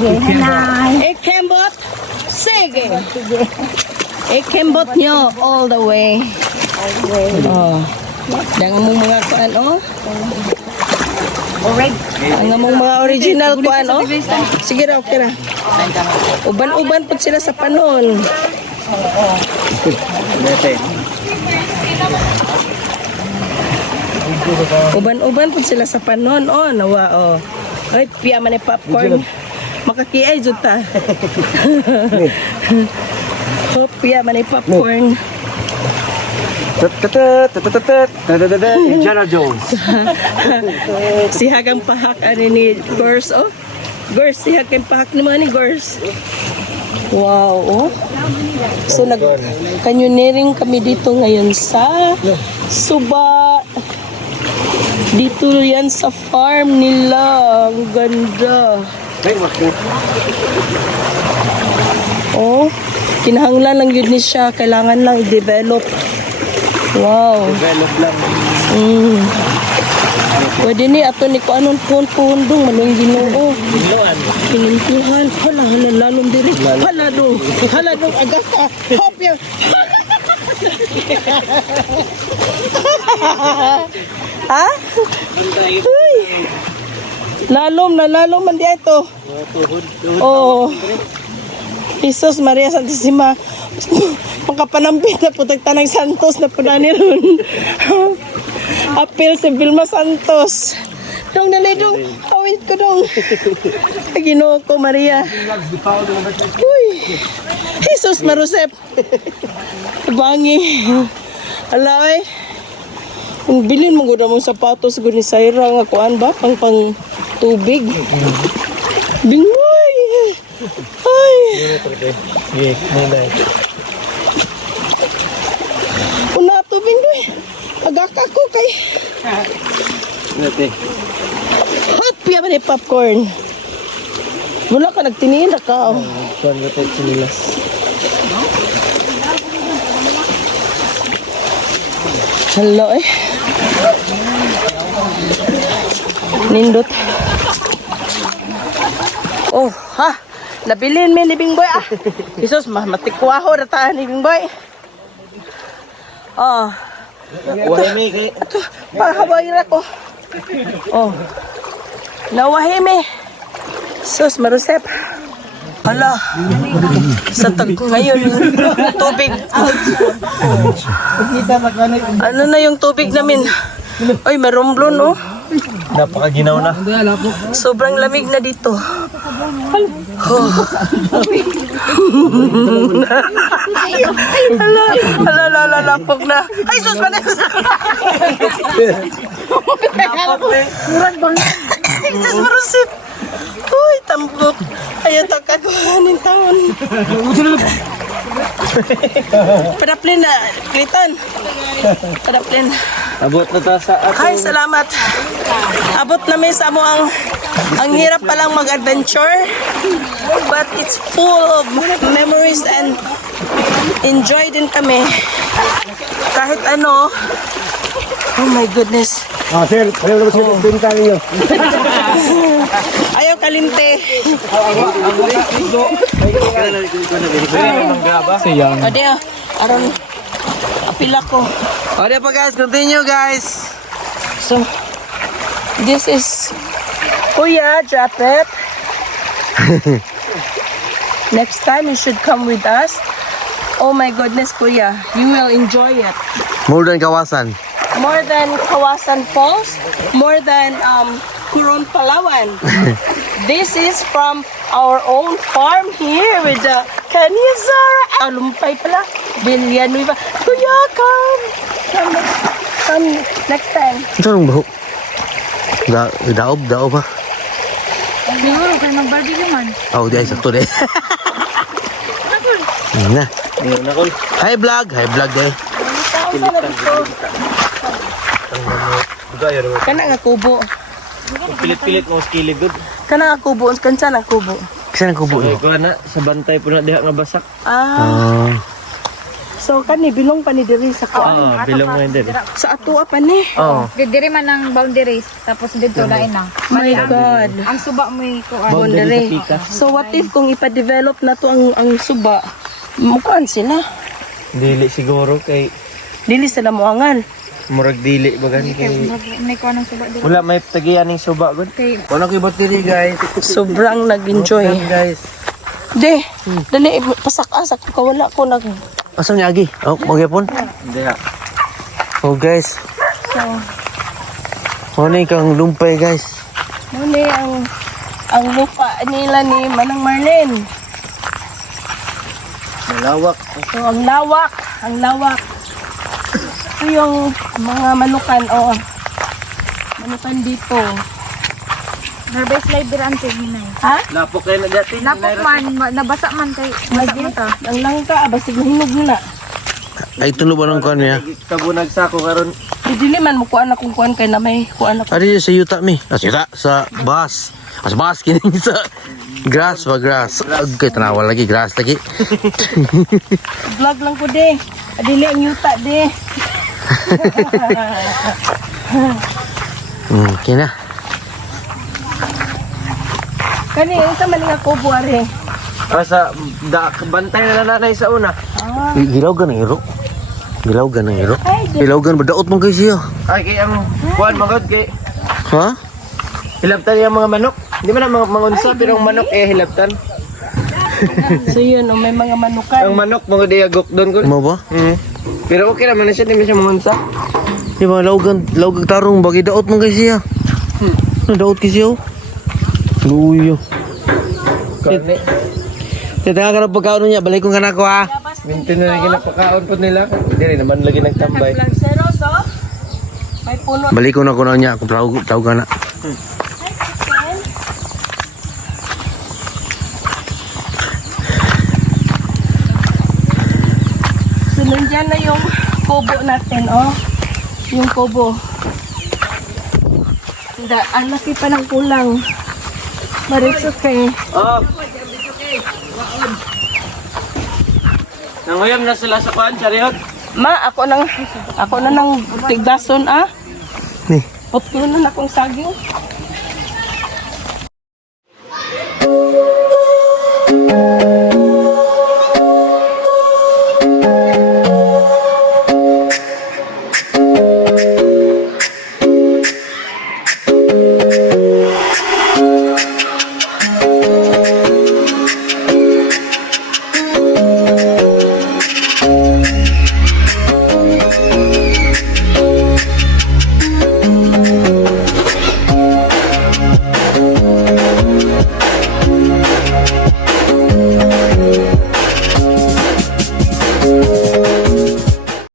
Sige, hanay. Ikembot. Sige. Sige. Ikembot nyo all the way. Oh. Ang mong mga kuan, oh. Alright. Ang mong mga original kuan, oh. Sige ra, okay ra. Uban-uban po sila sa panon. Uban-uban po sila sa panon, oh. Nawa, oh. Ay, piya man popcorn. Makakiay, juta. Oh, piya man popcorn. Indiana Jones. Si Hagang pahak ani ni Gors, oh. Gors, si Hagang pahak ni mga ni Gors. Wow, oh. So nag-canyoneering kami dito ngayon sa Suba. Dito yan sa farm nila. Ang ganda. Oh, kinahanglan lang yun ni siya. Kailangan lang i-develop. Wow. Develop lang. Pwede ni ato ni ko anong puhundong manong Ginoo. Pinuntuhan. Hala, lalong diri. Hala do agak ka. Hop ya. Ha? Uy. Lalom man di ito. Oh. Jesus Maria Santissima. Pagkapanampit na po tagtanang Santos na po na ni ron. Apil si Vilma Santos. Dong nalay dong. Awit ko dong. Ginoo ko Maria. Uy. Jesus Marusep. Bangi. Ala ay. Kung bilin mo gud mong sapatos gud ni Saira nga kuan ba pang tubig. Bingoy. Ay. Una tubig doy. Agaka ko kay. Hot piya man popcorn. Wala ka nagtinila ka. Kuan nga tayo sinilas. Hello eh. Nindot. Oh, ha. Nabilin mi ni Bing Boy ah. Jesus, matikwaho na taan ni Bing Boy. Oh. Wahimi kay Pahawain ako. Oh. Nawahimi. Sus, marusep. Hala. Sa tag ngayon. Tubig. Ano na yung tubig namin? Ay, marumblon, oh. napakaginaw na. Sobrang lamig na dito. Oh. Hala, lapog na. Ay, sus, manas. Sus, marusip. Uy, tambok. Ayaw takagawanin taon. Padaplin na, Kritan. Padaplin. Abot na ta sa ato. Ay, salamat. Abot namin sa mo ang hirap palang mag-adventure. But it's full of memories and enjoy din kami. Kahit ano. Oh my goodness. Ah, sir, ayaw na sa pinta ninyo. Ayaw kalinte. Ade, aron apila ko. Ade pa guys, continue guys. So, this is Kuya Japet. Next time you should come with us. Oh my goodness, Kuya, you will enjoy it. More than Kawasan. More than Kawasan Falls, more than Coron, Palawan. This is from our own farm here with the Canyazara. Alumpay pala. Villanueva. Kuya, come. Come next time. Ito ang buhok. Daob ha. Siguro kayo mag-barbecue man. Oh, di ay sakto di. Na. Hi vlog day. Kana nga kubo. Pilit-pilit mo skilid good. Kana nga kubo. Kansa nga kubo. Kasi nang kubo Ay, no. ko na sa bantay po na diha nga basak. Ah. So kani bilong pa ni diri sa kuan. bilong nga din. Sa atua pa ni. Oo. Didiri man ang boundaries, tapos dito lain na. My God. Ang suba mo kuan. Boundary. So what if kung ipa-develop na to ang suba? Mukuan sila. Dili siguro kay Dili sila muangan. murag dili bagan kay May kuan ang suba dito. wala may tagiyan ning suba gud. Kay Wala ko yung battery guys. Sobrang nag-enjoy. Guys. De, dali pasak-asak ka wala ko nag. Asa niya agi? Oh, magyapon. Hindi ha. Oh guys. So, Ano kang lumpay guys. muli ang lupa nila ni Manang Marlene. Malawak. So, ang lawak. Ito yung mga manukan, manukan dito. harvest live dira ang hinay. Ha? Lapok kay na dati. Napok man, nabasa man kay basa man ta. Ang langka, basig mahinog na. Ay tulo ba ng kuan niya? Kabunag sako karon. Dili man mo kuan akong kuan kay na may kuan ako. Ari sa yuta mi. Sa yuta sa bus. As bus kini sa grass ba grass. Okay, tanawa lagi grass lagi. Vlog lang ko de. Dili ang yuta de. Okay na. Kani isa man nga ko buare. Asa bantay na nanay sa una. Gilaw ng iro. Gilaw ng iro. Ay, Gilaw ba daot man kay siya? Ay kay ang kuan magod kay Ha? hilabtan yung mga manok. Di man ang mga mangunsa pero ang manok hilabtan. so yun, may mga manukan. Ang manok mga diagok doon ko. Mo ba? Pero okay naman na siya, di man siya mangunsa. Di ba lawgan tarong bagi daot man kay siya. Daot kay siya. Luyo. Karne. Teka ka na pagkaon niya, balik kong kanako ha. Mintin na rin kinapakaon po nila. Hindi rin naman lagi nagtambay. Vlog seros, oh. May puno. Balik ko na ko na niya, kung tawag ka na. So, nandyan na yung kubo natin, oh. Yung kubo. Ang laki pa ng kulang. But it's okay. Oh. Nanguyam na sila sa kuan, chariot. Ma, ako na nang tigdason, ah. Ni. Opto na akong saging.